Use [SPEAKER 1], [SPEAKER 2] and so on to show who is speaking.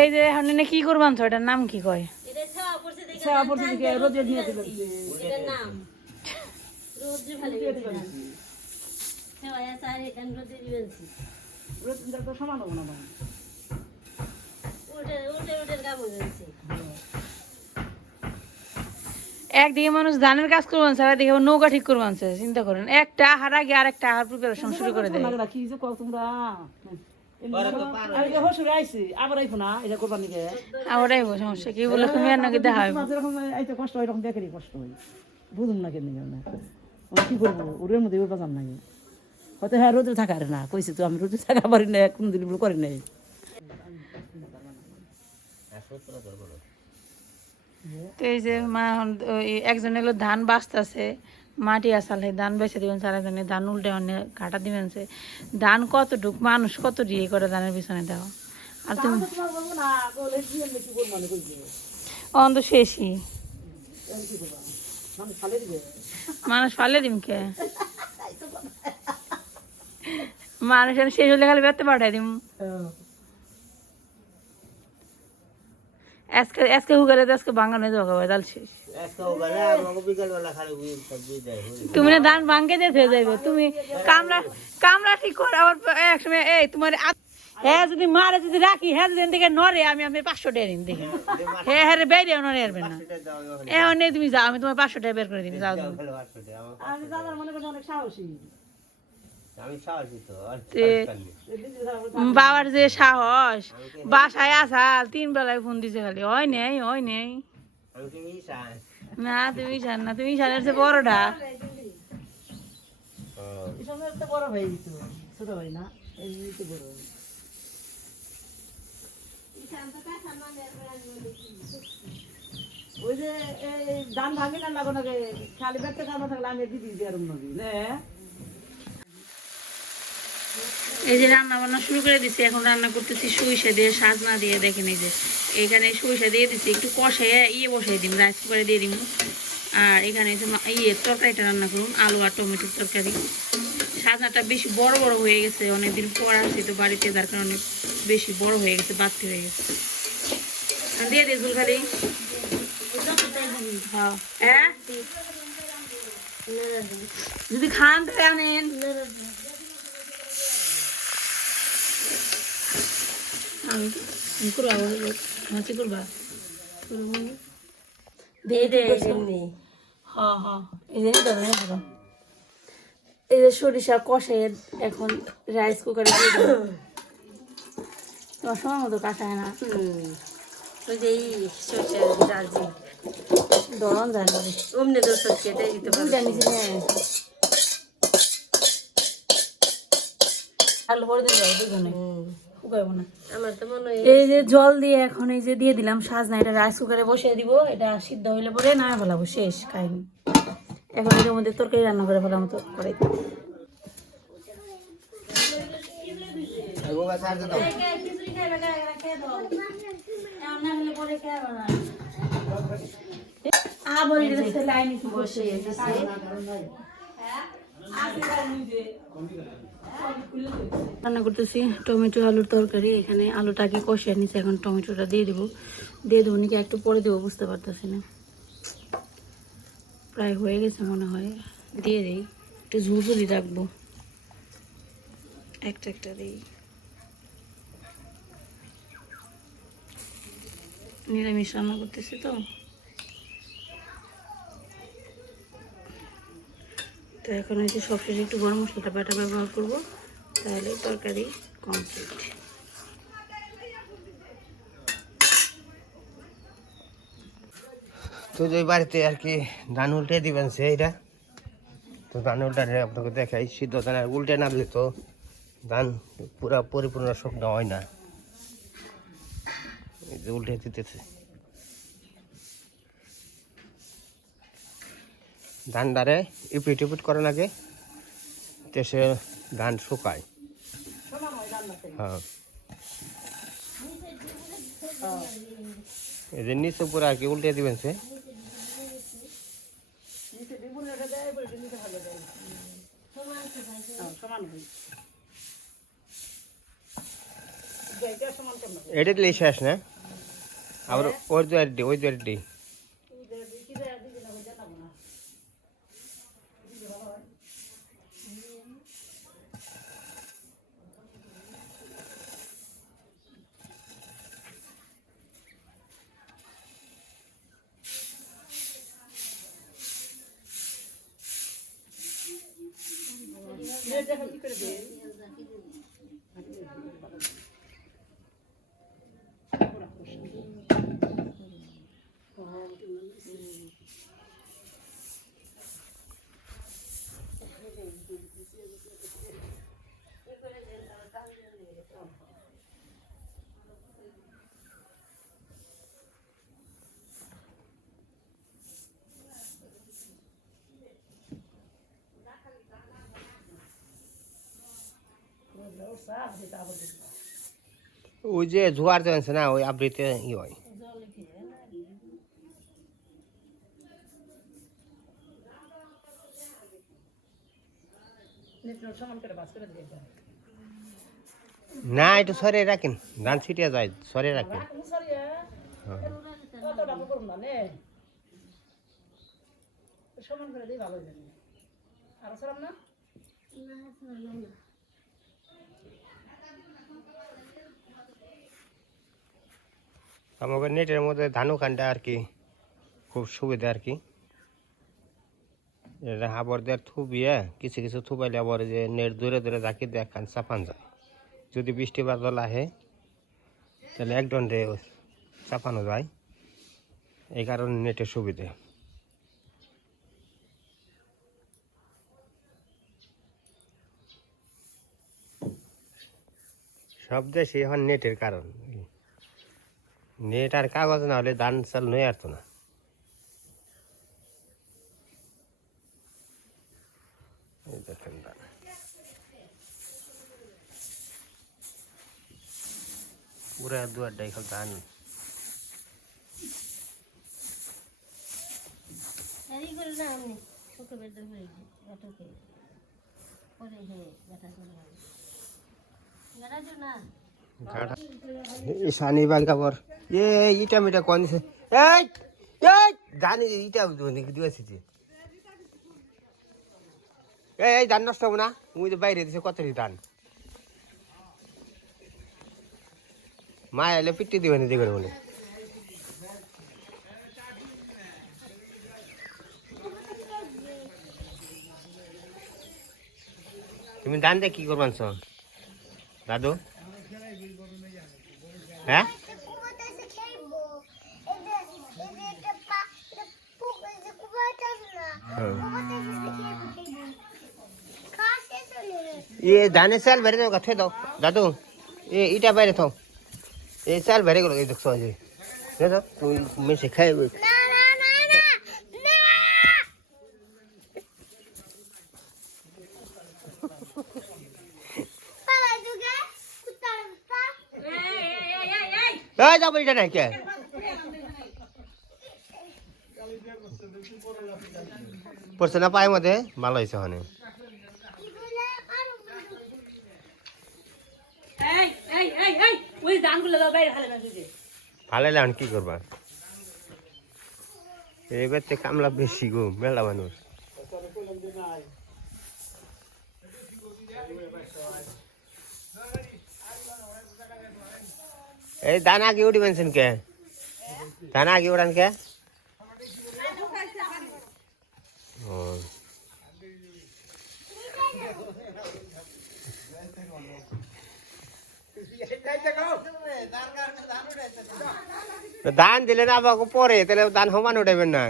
[SPEAKER 1] এই যে এখন এনে কি করবান তো এটার নাম কি কয়? একদিকে মানুষ ধানের কাজ করবেন স্যার একদিকে নৌকা ঠিক করবেন চিন্তা করেন। একটা আহার আগে আর একটা আহার প্রিপারেশন শুরু করে দেয়।
[SPEAKER 2] কি যে তোমরা? আমি আইছি আবার না এটা করবার নিকে
[SPEAKER 1] আবার আইবো সমস্যা কি বলে তুমি আর নাকি দেখা হইবো।
[SPEAKER 2] তোমার আইতে কষ্ট হয় এরকম দেখেরই কষ্ট হয়। বুঝুন না কেন না আমি কি করব? ওরের মধ্যে ওর বাজার নাই। হয়তো হ্যাঁ রোদে থাকার না। কইছি তো আমি রোদে থাকা পারি না কোন দিন করি নাই।
[SPEAKER 1] তো এই যে মা একজন এলো ধান বাঁচতেছে। মাটি আসালে ধান বেছে দিবেন সারা জনে ধান উল্টে অন্য কাটা দিবেন সে। ধান কতটুক মানুষ কত দিয়ে করে ধানের পিছনে দেওয়া আর তুমি
[SPEAKER 2] তোমার বলব না বলে কি আমি কি করব কইছি?
[SPEAKER 1] অন তো শেষই। মানুষ ফালে দিম কে? মানুষ শেষ হলে খালি বেতে পাঠাই দিম। আজকে আজকে হুগারে তো আজকে বাঙানো যাব খাবার ডাল শেষ তুমি না ধান ভাঙ্গে দিয়ে ফেলে যাইবে তুমি কামরা কামরা ঠিক করে আবার এক সময় এই তোমার হ্যাঁ যদি মারে যদি রাখি হ্যাঁ যদি এদিকে নড়ে আমি আমি পাঁচশো টাকা দিন দেখি। হ্যাঁ হ্যাঁ রে বেরিয়ে নড়ে আসবে না। এখন নেই তুমি যাও আমি তোমার পাঁচশো টাকা বের করে দিন যাও তুমি। বাবার যে সাহস বাসায় আসাল তিন বেলায় ফোন দিছে খালি হয় নেই হয় নেই। না তুমি জান না তুমি জানের যে বড়টা।
[SPEAKER 2] বড় ভাই ছোট ভাই না বড় ওই যে এই ধান ভাঙি না লাগো নাকি খালি ব্যাগটা কামড়া থাকলে আমি দিদি দিয়ে আর নদী নে।
[SPEAKER 1] এই যে রান্না বান্না শুরু করে দিছি এখন রান্না করতেছি সরিষা দিয়ে সাজনা দিয়ে দেখেন এই যে। এখানে সরিষা দিয়ে দিছি একটু কষে ইয়ে বসাই দিম রাইস কুকারে দিয়ে দিম। আর এখানে ইয়ে তরকারিটা রান্না করুন আলু আর টমেটোর তরকারি। সাজনাটা বেশি বড় বড় হয়ে গেছে অনেকদিন পর আসছি তো বাড়িতে যার কারণে বেশি বড় হয়ে গেছে বাড়তি হয়ে গেছে। দিয়ে দিই খালি হ্যাঁ। যদি খান তাহলে আনেন আমি আমি করব আবার হাঁচি করবা
[SPEAKER 3] দিয়ে দে এমনি
[SPEAKER 1] হ্যাঁ হ্যাঁ এই যে নিতে হবে নিতে হবে। এই যে সরিষা কষে এখন রাইস কুকারে সময় মতো কাটায় না।
[SPEAKER 3] হুম। ওই যে সরষে দার্জি
[SPEAKER 1] দরন বলে
[SPEAKER 3] অমনি তো সরষে দিয়ে দিতে পারবে
[SPEAKER 1] দুইটা আলু যাব দুজনে শুকাইবো না। এই যে জল দিয়ে এখন এই যে দিয়ে দিলাম সাজনা এটা রাইস কুকারে বসিয়ে দিব এটা সিদ্ধ হইলে পরে না ফেলাবো শেষ খাইনি। এখন এর মধ্যে তরকারি রান্না করে ফেলাম তো করে আবার এটা লাইন বসে রান্না করতেছি। টমেটো আলুর তরকারি। এখানে আলুটাকে কষিয়ে নিচ্ছে এখন টমেটোটা দিয়ে দিব। দিয়ে দেবো নাকি একটু পরে দেবো, বুঝতে পারতেছি না। প্রায় হয়ে গেছে মনে হয়। দিয়ে দিই। একটু ঝুলঝুলি রাখব। একটা একটা দিই। নিরামিষ রান্না করতেছি তো। তো এখন হচ্ছে সবশেষে একটু গরম মশলাটা বাটা ব্যবহার করব, তাহলে তরকারি কমপ্লিট
[SPEAKER 4] তো যে বাড়িতে আর কি ধান উল্টে দিবেন সে এটা তো ধান উল্টারে আপনাকে দেখাই, সিদ্ধ ধান আর উল্টে না দিলে তো ধান পুরা পরিপূর্ণ শুকনো হয় না। এই যে উল্টে দিতেছে। ধান ডারে ইপিট ইপিট করার আগে তো সে ধান শুকায়। হ্যাঁ। যে নিচে পুরো আর কি উল্টে দিবেন সে। এটা দিলে শেষ না? আবার ওই দুয়ার ডি ওই দুয়ার ডি ওই যে জোয়ার যে আছে না ওই আবৃতে ই হয়। না একটু সরে রাখেন। ধান ছিটিয়ে যায় সরে রাখেন।
[SPEAKER 2] সমান করে দিই ভালো জানি আরও সারাম না।
[SPEAKER 4] আমাকে নেটের মধ্যে ধানও খানটা আর কি, খুব সুবিধা আর কি। এটা হাবর দেওয়ার থুবিয়ে কিছু কিছু থুবাইলে আবার যে নেট দূরে দূরে রাখি দেখ খান, চাপান যায়। যদি বৃষ্টি বাদল আহে, তাহলে এক দণ্ডে চাপানো যায়। এই কারণে নেটের সুবিধে। সব দেশে এখন নেটের কারণ। নেট আর কাগজ না হলে ধান চাল নয় আর তো না এই দেখেন ধান পুরা দুয়ারটাই খাল ধান
[SPEAKER 3] এই করে না আমি ছোট বেদর করে গাটাকে পরে হে গাটা করে গাটা তো না
[SPEAKER 4] বাল কাপড় এ ইটা মিটা কোন জানি ইটা দিয়েছে যে এই এই, ধান নষ্ট হব না। মুই তো বাইরে দিছে, কত ধান? মা পিটি দিবে না বলে। তুমি ধান দিয়ে কি করবান দাদু?
[SPEAKER 5] চলে
[SPEAKER 4] ये दाने साल भरे दो गठे दो। दादू ये ईटा भरे थो ये साल भरे को देख सो जी। ये तो तू मैं से এই যাব এটা নাই কে? পড়ছে না পায়ের মধ্যে? ভালো হয়েছে ওখানে। ভালো লাগন কি করবা? এবার তো কামলা বেশি গো মেলা মানুষ। Thank. দানা আগে উঠি পেনছেন কে দানা আগে উড়ান কে ও। ধান দিলে না আবার পরে তাহলে ধান সমান উঠাইবেন না